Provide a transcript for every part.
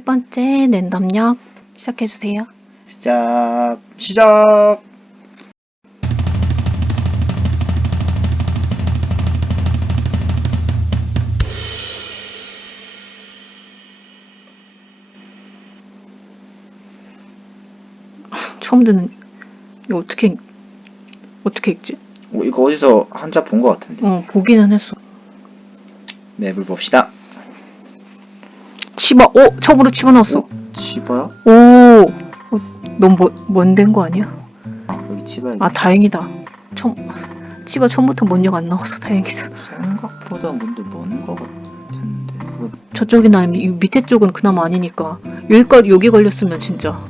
7번째 랜덤역 시작해주세요. 시작. 처음 듣는 이거 어떻게 읽지? 이거 어디서 한자 본 것 같은데. 보기는 했어. 맵을 봅시다. 치바. 처음으로 치바 나왔어. 치바야? 넌 뭔 된 거 아니야? 여기 치바야. 다행이다. 치바 처음부터 뭔 역 안 나와서 다행이다. 생각보다 근데 먼 것 같은데. 저쪽이나 이 밑에 쪽은 그나마 아니니까 여기 걸렸으면 진짜.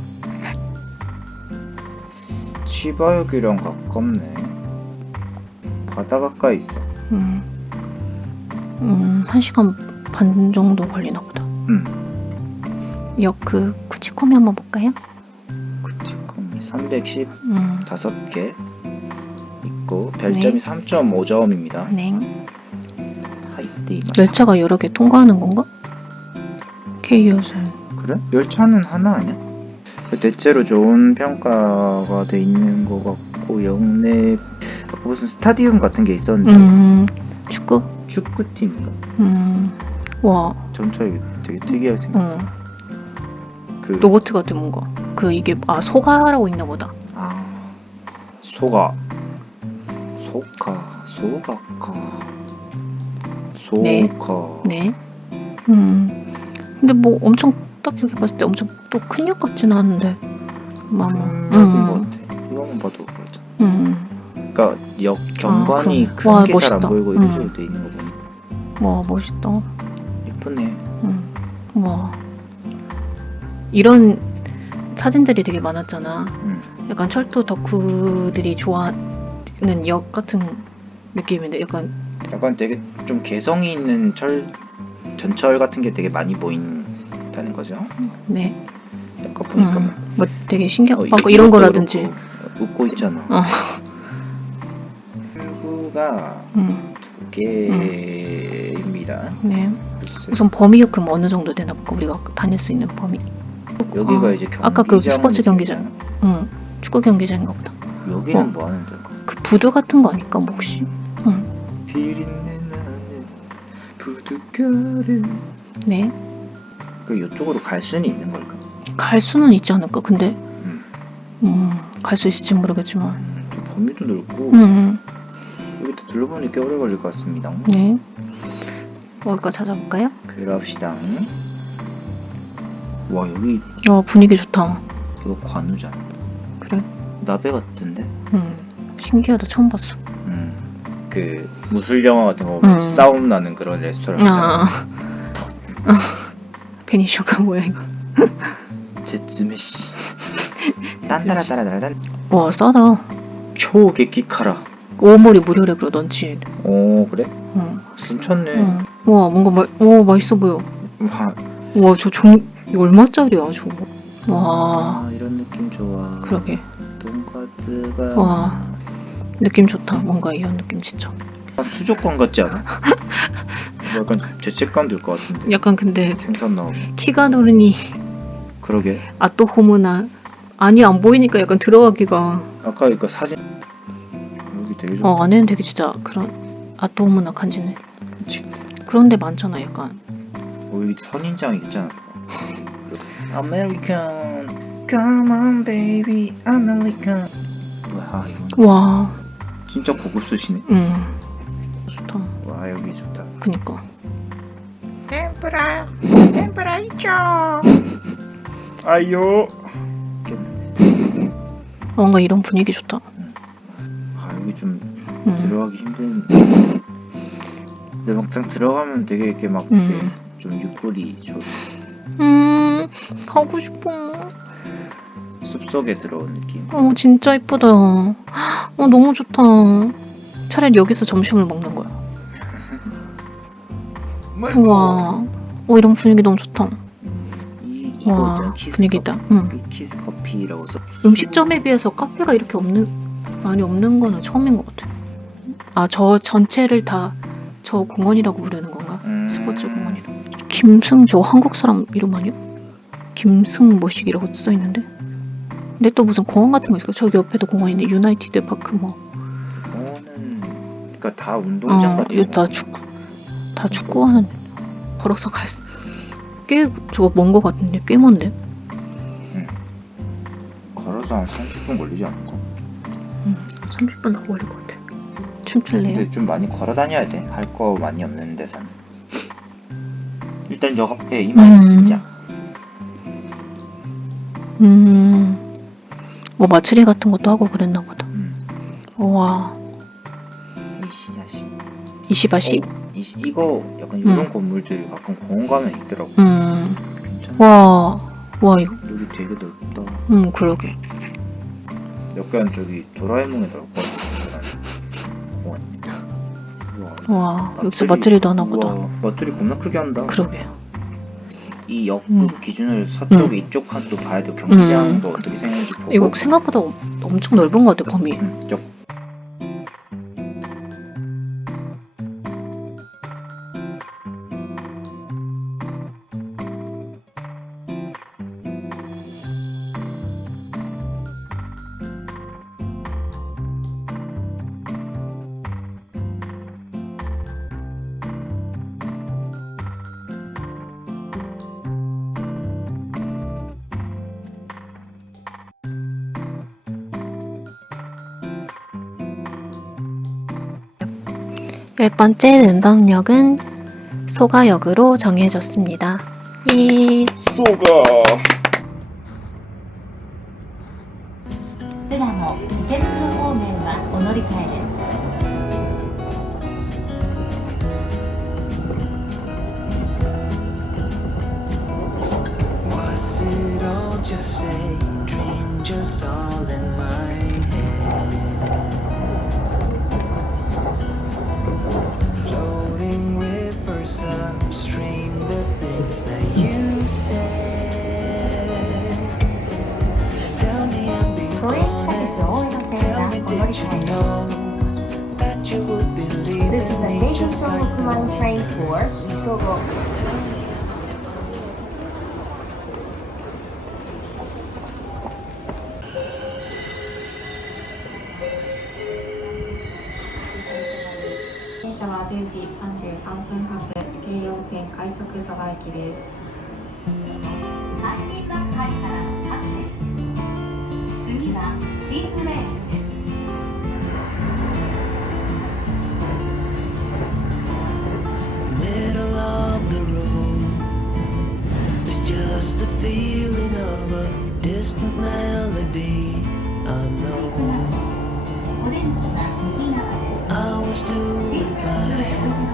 치바역이랑 가깝네. 바다 가까이 있어. 1시간 반 정도 걸리나 보다. 역 쿠치코미 한번 볼까요? 쿠치코미 315개 있고 별점이 네. 3.5점입니다. 네. 하이띠. 열차가 여러 개 통과하는 건가? K요선. 그래? 열차는 하나 아니야? 대체로 좋은 평가가 돼 있는 것 같고 역내 무슨 스타디움 같은 게 있었는데 축구팀인가? 와. 전차 되게 특이하게 생겼다. 로봇 같은 뭔가. 이게 소가라고 있나 보다. 소가. 네. 근데 뭐 엄청 딱 이렇게 봤을 때 엄청 또 큰 역 같지는 않은데. 큰 역인 것 같아. 이거만 봐도 그렇잖아. 그러니까 역 경관이 큰 게 잘 안 보이고 이런 식으로 돼 있는 거 보면. 와, 멋있다. 예쁘네. 와. 이런 사진들이 되게 많았잖아. 약간 철도 덕후들이 좋아하는 역 같은 느낌인데 약간 되게 좀 개성이 있는 전철 같은 게 되게 많이 보인다는 거죠. 네. 약간 보니까 뭐 되게 신기하고 이런 거라든지. 웃고 있잖아. 출구가 2개입니다. 네. 우선 범위가 그럼 어느 정도 되나 볼까? 우리가 다닐 수 있는 범위. 여기가 이제 경기장. 아까 스포츠 경기장. 축구 경기장인가 보다. 여기는 뭐 하는 데인가? 부두 같은 거 아닐까, 뭐 혹시? 비린내 나는 부두가를. 네. 이쪽으로 갈 수는 있는 걸까? 갈 수는 있지 않을까? 근데 갈 수 있을지 모르겠지만. 범위도 넓고. 여기도 둘러보니 꽤 오래 걸릴 것 같습니다. 네. 뭘까 찾아볼까요? 그럽시다. 와, 여기. 분위기 좋다. 이거 관우잖아. 그래? 나베 같은데? 신기하다. 처음 봤어. 무술 영화 같은 거 보면 싸움 나는 그런 레스토랑 있잖아. 베니쇼가 뭐야 이거? 제츠메시. 딴따라따라따라. 와, 싸다. 초게키카라. 오모리 무료래 그러던지. 그래? 순천네. 와, 뭔가 맛있어 보여. 와, 이거 얼마짜리야 저거? 와. 이런 느낌 좋아. 그러게. 돈가스가. 와, 느낌 좋다. 뭔가 이런 느낌 진짜. 수족관 같지 않아? 약간 죄책감 들 것 같은데. 약간 근데 생선 나오고. 키가노르니. 그러게. 아토호무나. 아니, 안 보이니까 약간 들어가기가. 아까 그러니까 사진. 여기 되게 좋다. 안에는 되게 진짜 그런 아토호무나 간지네. 그치. 그런 데 많잖아 약간. 여기 선인장 있잖아. American. Come on baby American. 와, 이거. 와. 진짜 고급 수시네. 좋다. 와, 여기 좋다. 그니까. 템프라 있죠. 아요. 뭔가 이런 분위기 좋다. 여기 좀 들어가기 힘든. 근데 막상 들어가면 되게 이렇게 막 좀 육골이 좋. 가고 싶어. 숲속에 들어온 느낌. 진짜 이쁘다. 너무 좋다. 차라리 여기서 점심을 먹는 거야. 우와. 이런 분위기 너무 좋다. 와, 이거 분위기다. 키스 커피라고 써. 음식점에 비해서 카페가 이렇게 많이 없는 거는 처음인 것 같아. 저 전체를 다 저 공원이라고 부르는 건가? 스포츠 공원이라고. 김승조 한국 사람 이름 아니야? 김승모식이라고 써있는데. 근데 또 무슨 공원 같은 거 있어. 저기 옆에도 공원 있네. 유나이티드 파크 뭐. 공원은 그러니까 다 운동장 같은 이거 거. 다 축구하는. 걸어서 꽤 저거 먼 거 같은데 꽤 먼데. 걸어서 한 30분 걸리지 않을까? 30분 더 걸릴 것 같아. 춤출래요? 근데 좀 많이 걸어 다녀야 돼. 할 거 많이 없는 데서는. 일단 역 앞에 이마에 진짜. 뭐 마츠리 같은 것도 하고 그랬나 보다. 와. 이시바시? 이거 약간 이런 건물들 가끔 공원 가면 있더라고. 괜찮아. 와 이거. 여기 되게 넓다. 그러게. 약간 저기 도라에몽에 나올 것 같은 공원. 와 여기서 마츠리도 하나 보다. 우와, 마츠리 겁나 크게 한다. 그러게. 이 역급 기준으로 서쪽에 이쪽 한도 봐야 돼. 경기장도 어떻게 생겼는지 보고. 이거 생각보다 엄청 넓은 것 같아 범위. 역. 열 번째 능동역은 소가역으로 정해졌습니다. 예. 소가. 巣鴨池袋方面はお乗り換えです。 Was it all just a dream, just all in my head? Floating rivers upstream, the things that you said. Tell me I'm being honest. Tell me, did you know that you would be leaving me just like the train for Togo.電車は10時33分発京葉線快速蘇我駅です。阪神バス開から各です。次はシーフレーンです。 Middle of the road, it's just a feeling of a distant melody. I know オレンジが右側です。 I was doing fine.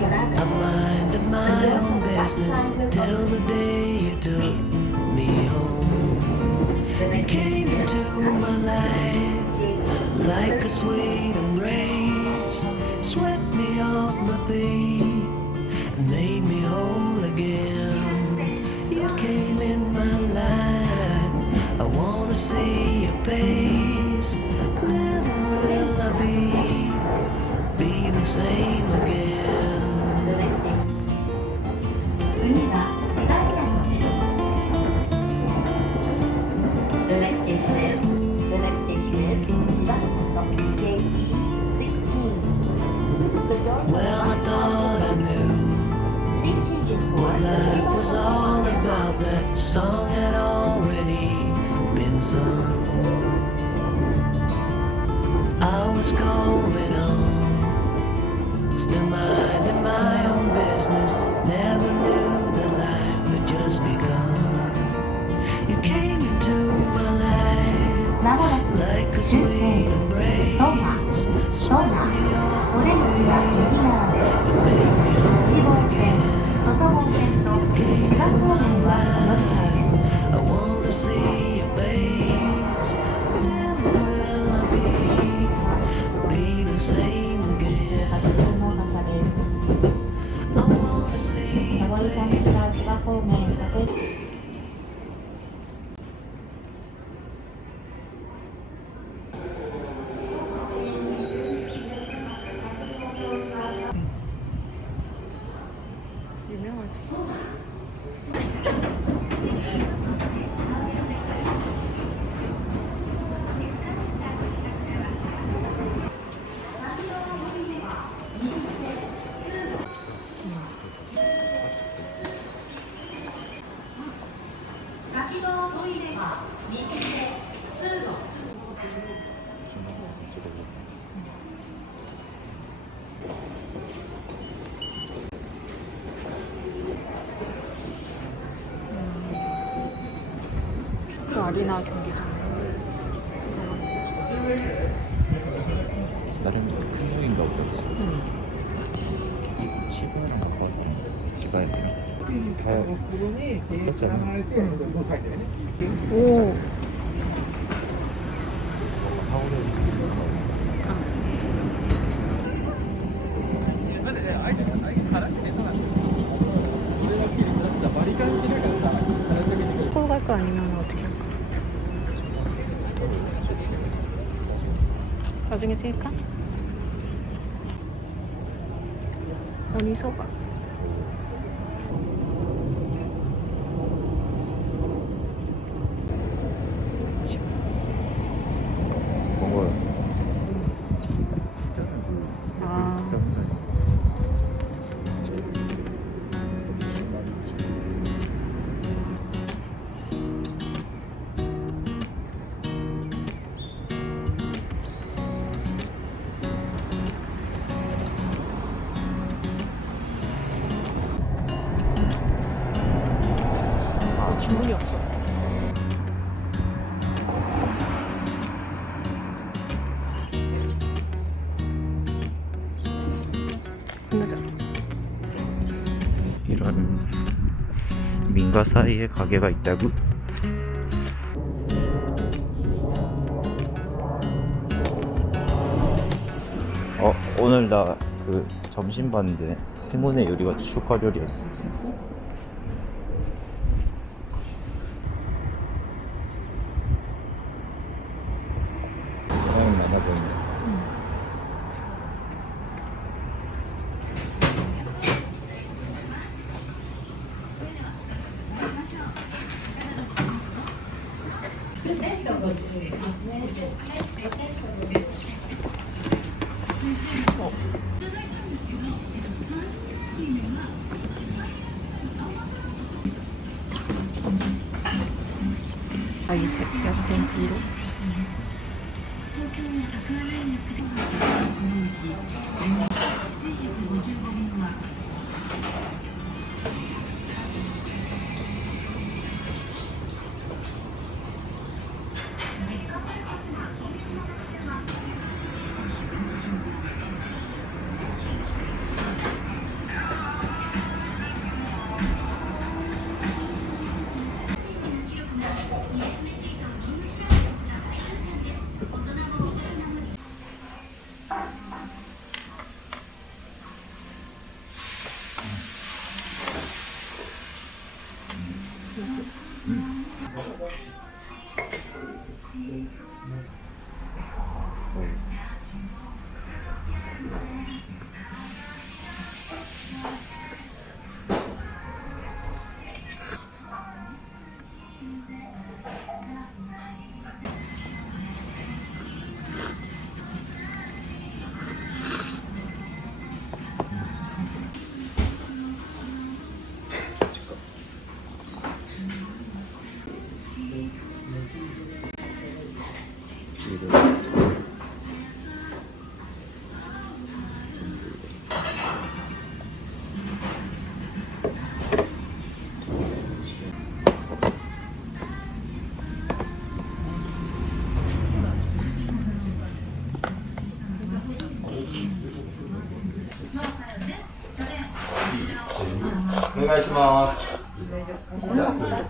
I minded my own business till the day you took me home. You came into my life like a sweet embrace, swept me off my feet and made me whole again. You came in my life, I wanna see your face. Never will I be the same again. 次は東大です。The next station is Shibasato JE 16. The doors Well, I thought I knew please change it for what life was all about. That song had already been sung. I was going on, still minding my own business. Never knew that life had just begun. You came into my life まもなく like a sweet embrace. ソナ、オレンジが右側です。内房線、外房線と東方面はお乗り換えです。 I wanna see your face. Never will I be the same again. 発信の方です。 I wanna see 名 your 古屋線 face. から千葉方面各駅 유명하지. 아레나 경기장. 다른 큰 통인가 보다. 시간이랑 바꿔서 찍어야 돼. 다 있었잖아. 오. 서울 갈까 아니면 어떻게 할까? 나중에 찍을까? 어디서 가? 뭔가 아. 질문이 없어. 끝나자. 이런 민가 사이에 가게가 있다고? 오늘 나 그 점심 봤는데 행운의 요리가 추가요리였어. 사람 많아 보이네. 아이스 얕은 세로.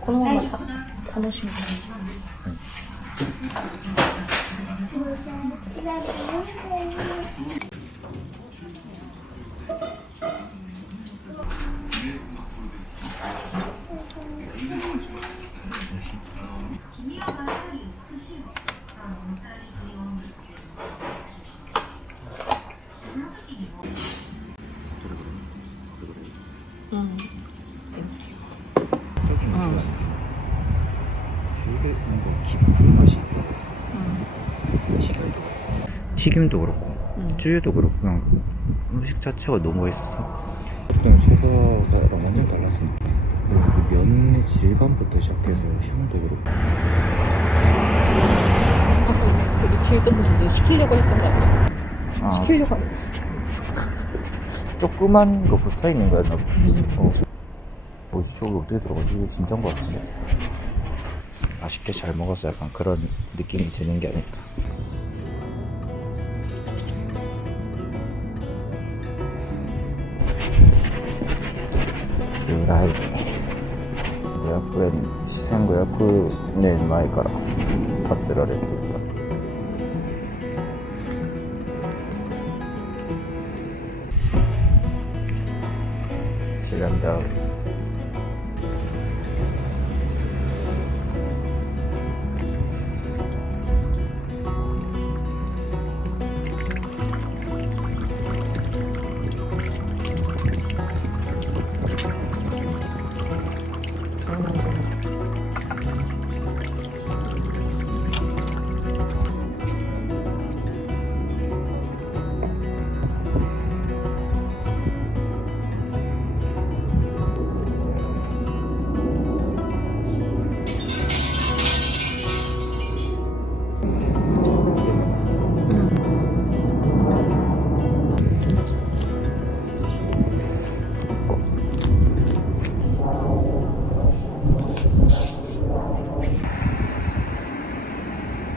このまま楽しむ。 되게 뭔가 깊은 맛이 있다. 튀김도 그렇고 쯔유도 그렇고 그냥 음식 자체가 너무 맛있었어. 어떤 소바랑 완전 달랐습니다. 그 면 질감부터 시작해서 향도 그렇고. 그 며칠 동안 시키려고 했던 거 아니야? 아, 시키려고 하는 조그만 거 붙어 있는 거였나 보지. 뭐지 저기 어떻게 들어가지? 이게 진짜인 거 같은데. 맛있게 잘 먹어서 약간 그런 느낌이 드는 게 아닐까. 라이ブ予約園1500年前から建てられていた。Silandaw.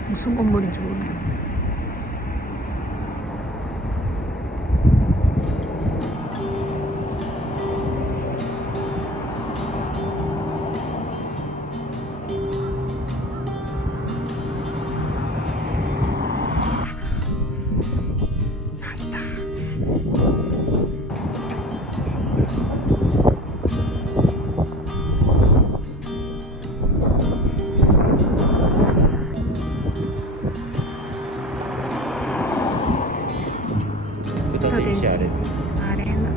무슨 건물인지 모르겠네. 아레나.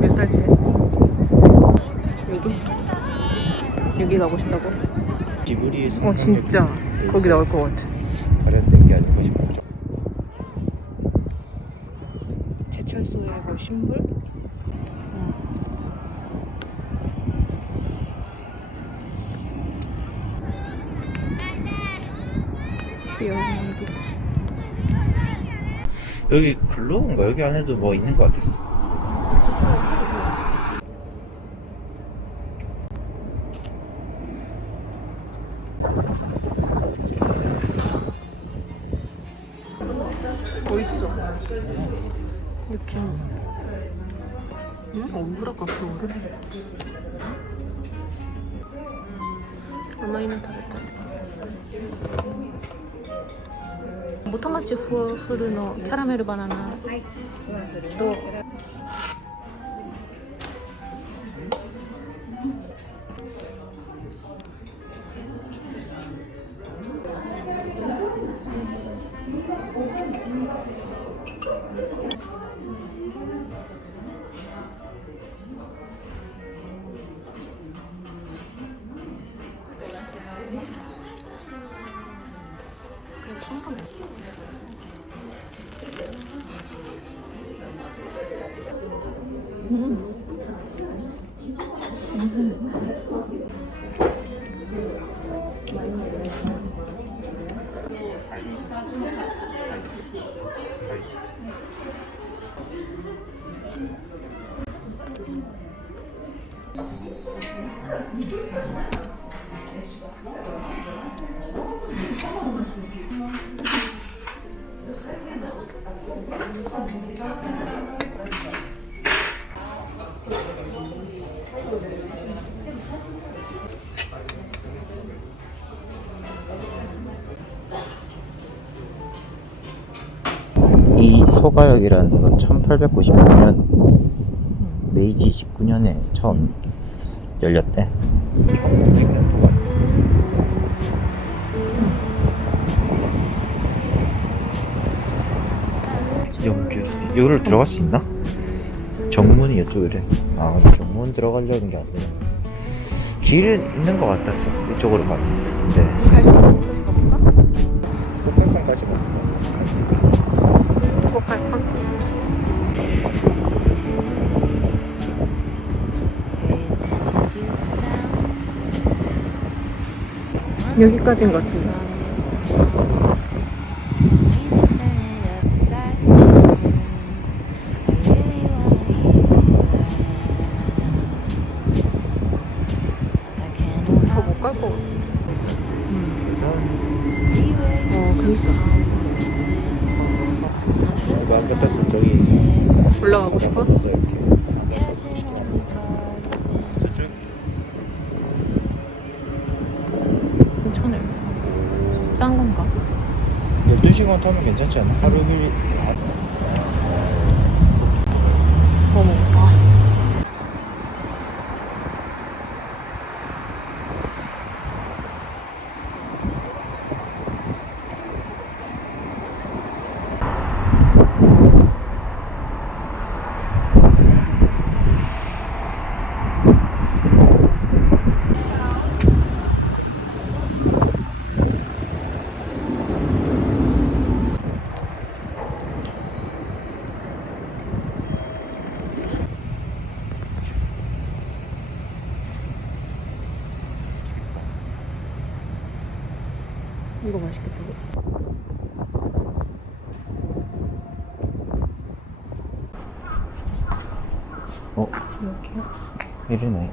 몇 살 때? 여기 가고 싶다고? 지브리의 진짜 거기 나올 것 같아. 발현된 게 아닐까 싶었죠. 제철소의 뭐 심볼? 귀여운 애들. 여기 글로우인가? 여기 안에도 뭐 있는 것 같았어. 뭐 있어? 이렇게. 엄브라 카페오를? 얼마 있는 타겠다. 모토마치 후르の 캐러멜 바나나 또 그냥 순간 이 소가역이라는 데가 1899년 메이지 19년에 처음 열렸대. 1960년 동안. 여기를 들어갈 수 있나? 정문이 이쪽이래. 아, 정문 들어가려는 게 아니라 길은 있는 것 같았어. 이쪽으로 갔는데. 살짝 가볼까? 꼭갈까지 가. 꼭 갈까? 여기까지인 것 같은데. 더 못 갈 것 같아. 그니까. 이거 안 같았으면 저기 올라가고 싶어? 걸어서 이렇게 저쪽 괜찮아요. 싼 건가? 12시간 타면 괜찮지 않아? 하루 종일 어머. 아. 이거 맛있겠다. 여기요? 이러네.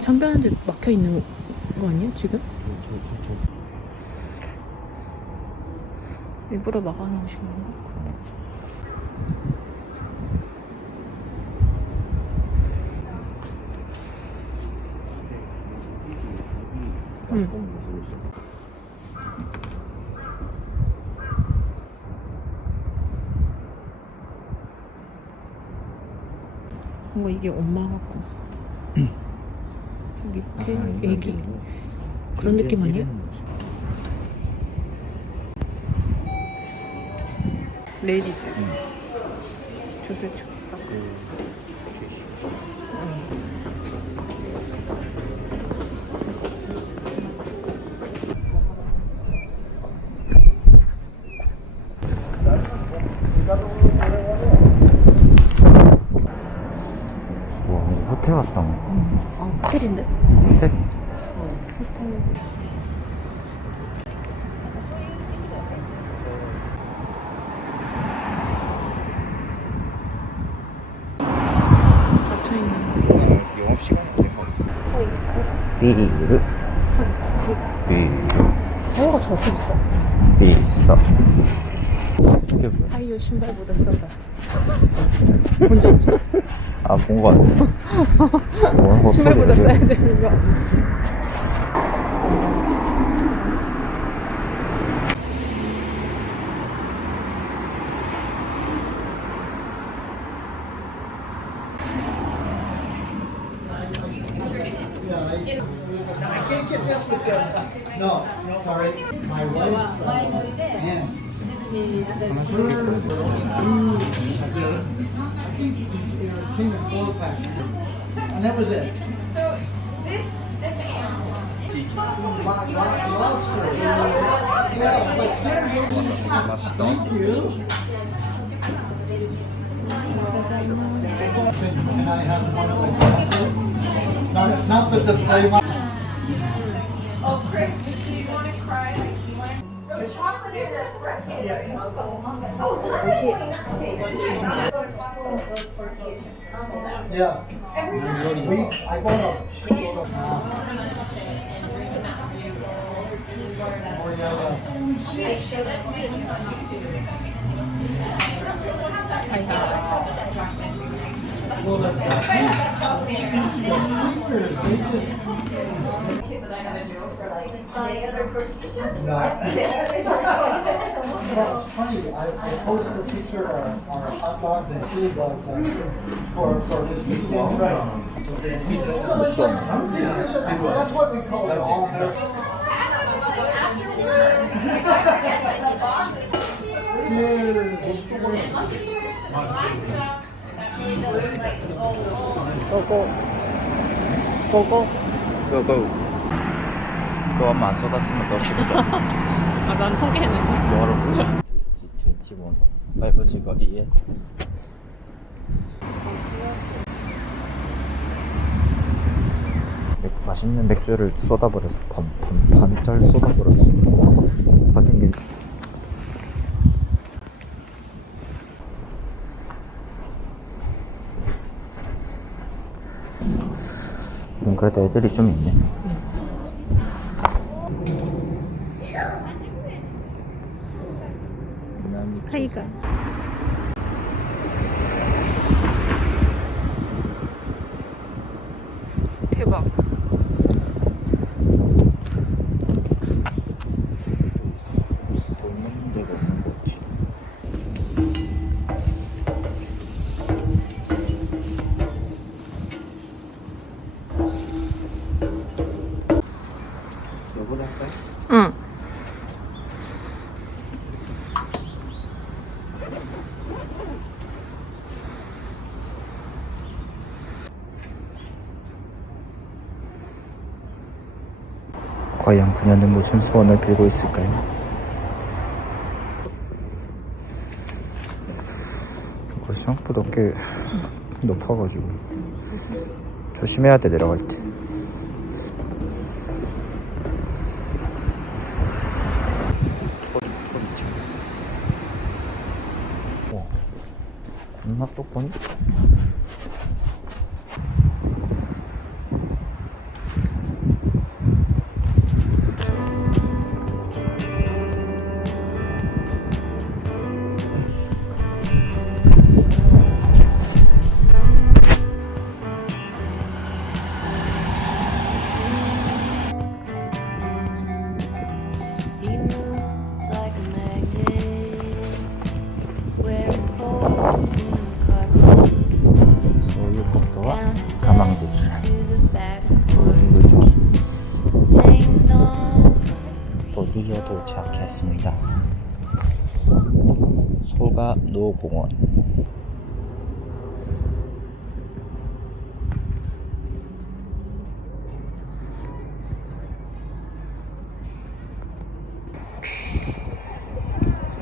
참배하는데 막혀 있는 거 아니야 지금? 일부러 막아놓으신 건가? 응. 뭔가 이게 엄마 같고 밑에 애기 그런 느낌 아니야? 레이디즈 주술 축사. 와, 호텔 같다. 아 호텔인데? 호텔? 호텔. 닫혀 있는. 영업 시간이 된 거. 비르. 비르. 타이어가 저렇게 비싸. 비싸. 이게 뭐야? 타이어 신발보다 싸다. 본 적 없어? 아, 본 거 같아. 뭐, 헛소리야, 신발보다 이거. 싸야 되는 거. No, sorry. My wife's aunt. Came in 4 packs. And that was it. Lobster. Yeah, it's like, there you go. Thank you. Can I have one of the glasses? No, it's not the display one. Oh, Chris, do you want to cry? Like, you want to... No, chocolate and espresso. Yes. Yeah. I bought a. Well, the speakers, they just. No. Well, it's funny, I posted a picture of our hot dogs and chili dogs for this weekend. Right. So it's like, that's what we call it all American. 고고. 고고. 고고. 너 엄마 안 쏟았으면 너 기분 좋았을 텐데. 아, 난 포기했는데. 뭐하라고? G21 5G가 EN 맛있는 맥주를 쏟아버렸어. 반절 쏟아버렸어. 빠진 게 그래도 애들이 좀 있네. 하이가. 대박. 먹는 데가 없는 거 같지. 여보다 할까요? 응. 과연 그녀는 무슨 소원을 빌고 있을까요? 이거 생각보다 꽤 높아가지고 조심해야 돼, 내려갈 때. 털이 참. 겁나 똑보니? He moved like a magnet, wearing holes in the carpet. 소유국도와 Down his 가망도 steps to the back 무슨 porch. 거죠? Same song from the screen. 드디어 도착했습니다. 소가노공원.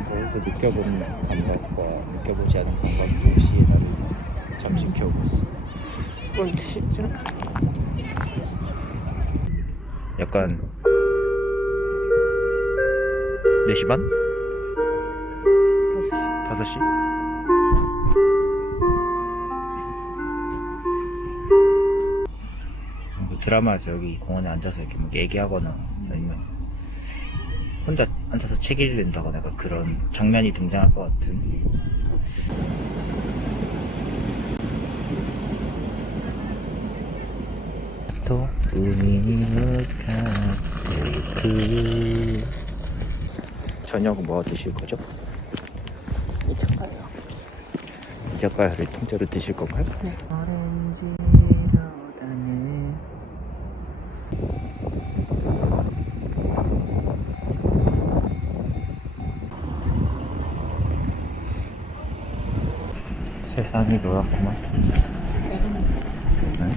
거기서 느껴본 감각과 느껴보지 않은 감각 동시에 나를 잠식해오고 있어. 뭔 뜻이지? 약간 4시 반? 5시? 그 드라마에서 여기 공원에 앉아서 이렇게 막 얘기하거나 아니면 혼자 앉아서 책 읽는다거나 약간 그런 장면이 등장할 것 같은. 또 우미니무카 테이크. 저녁은 뭐 드실 거죠? 이작가요. 이자카야를 통째로 드실 건가요? 네. 오렌지로다네. 세상이 노랗구만. 네?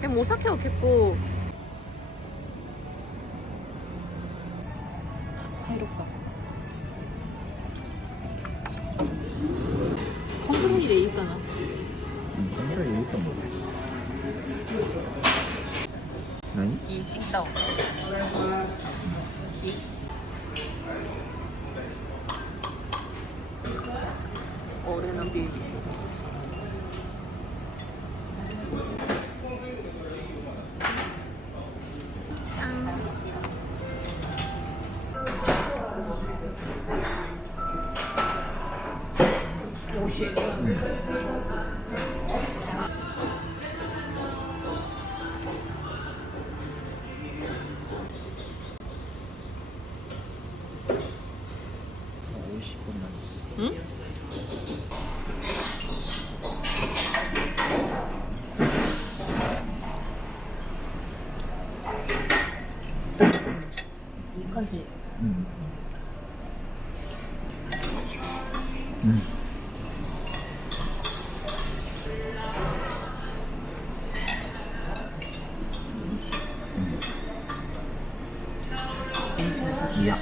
でもお酒は結構入ろっか。こんぐらいでいいかな。こんぐらいでいいと思う。何？いいチキタオ。俺のビール。おいしい。美味しくなる。ん？いい感じ。うん。うん。いや。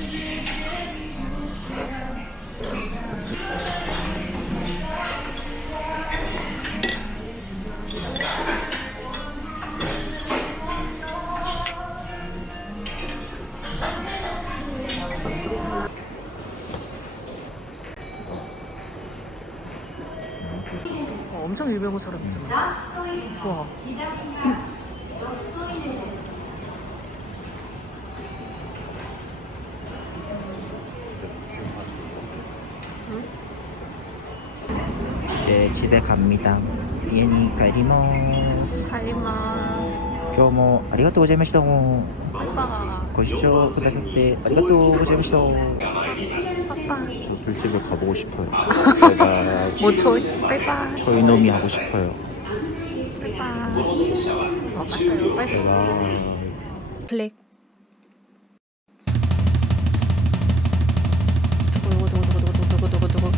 엄청 유명한 사람이잖아. 와. 이제 집에 갑니다. 이엔이 가이리마스. 살리마. 今日もありがとうございました。 빠빠. ご視聴くださってありがとうございました。 빠빠. 저 술집에 가보고 싶어요. 제가 뭐 저희 빠이빠이. 저희 놈이 하고 싶어요. 빠이빠이. 맞아요. 빠이빠이. 제가 플렉. 두구 두구 두구 두구 두구 두구 두구 두구.